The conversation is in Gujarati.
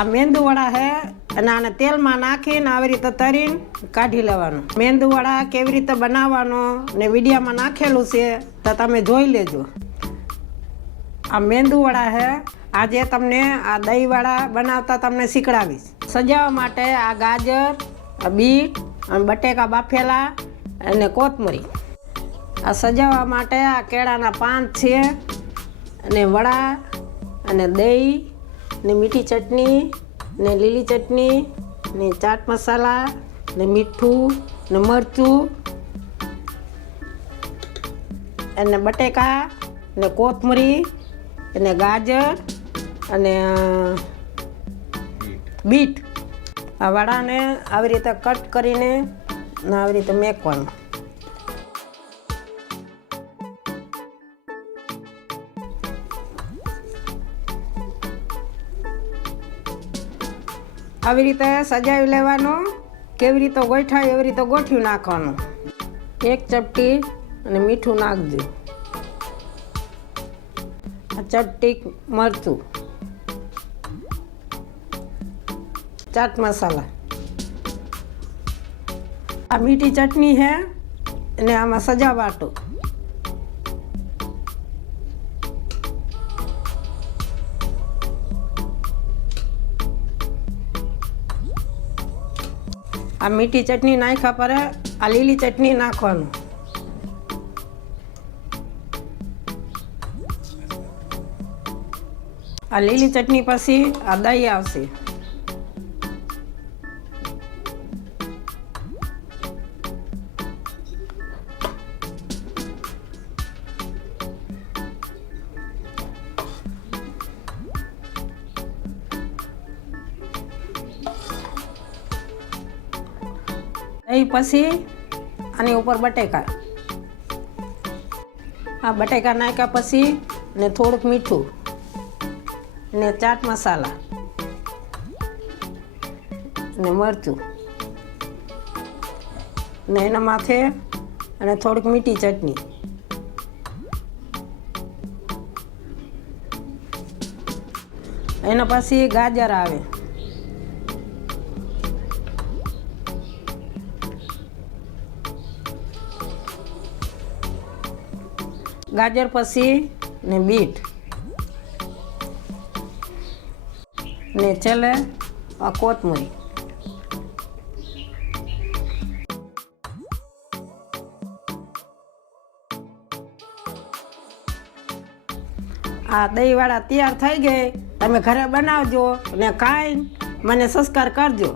આ મેંદુવડા છે અને આને તેલમાં નાખીને આવી રીતે તરીને કાઢી લેવાનું. મેંદુવડા કેવી રીતે બનાવવાનો ને વિડીયામાં નાખેલું છે તો તમે જોઈ લેજો. આ મેંદુવડા છે. આજે તમને આ દહીંવડા બનાવતા તમને શીખડાવીશ. સજાવવા માટે આ ગાજર, આ બીટ અને બટેકા બાફેલા અને કોથમરી. આ સજાવવા માટે આ કેળાના પાન છે અને વડા અને દહીં ને મીઠી ચટણી ને લીલી ચટણી ને ચાટ મસાલા ને મીઠું ને મરચું અને બટેકા ને કોથમરી અને ગાજર અને બીટ. આ વડાને આવી રીતે કટ કરીને આવી રીતે મેકવાનું. આવી રીતે સજાવી લેવાનું. કેવી રીતે ગોઠવાય એવી રીતે ગોઠવી નાખવાનું. એક ચપટી અને મીઠું નાખજો. ચપટી મરચું, ચાટ મસાલા. આ મીઠી ચટણી છે અને આમાં સજાવાટું. આ મીઠી ચટણી નાખ્યા પર આ લીલી ચટણી નાખવાનું. આ લીલી ચટણી પછી આ દહીં આવશે. દહીં પછી આની ઉપર બટેકા. આ બટેકા નાખ્યા પછી ને થોડુંક મીઠું ને ચાટ મસાલા ને મરચું ને એના માથે અને થોડીક મીઠી ચટણી. એના પછી ગાજર આવે. ગાજર પછી ને બીટ ને છેલ્લે આ કોથમરી. આ દહીંવાળા તૈયાર થઈ ગઈ. તમે ઘરે બનાવજો ને ખાઈને મને સબસ્ક્રાઇબ કરજો.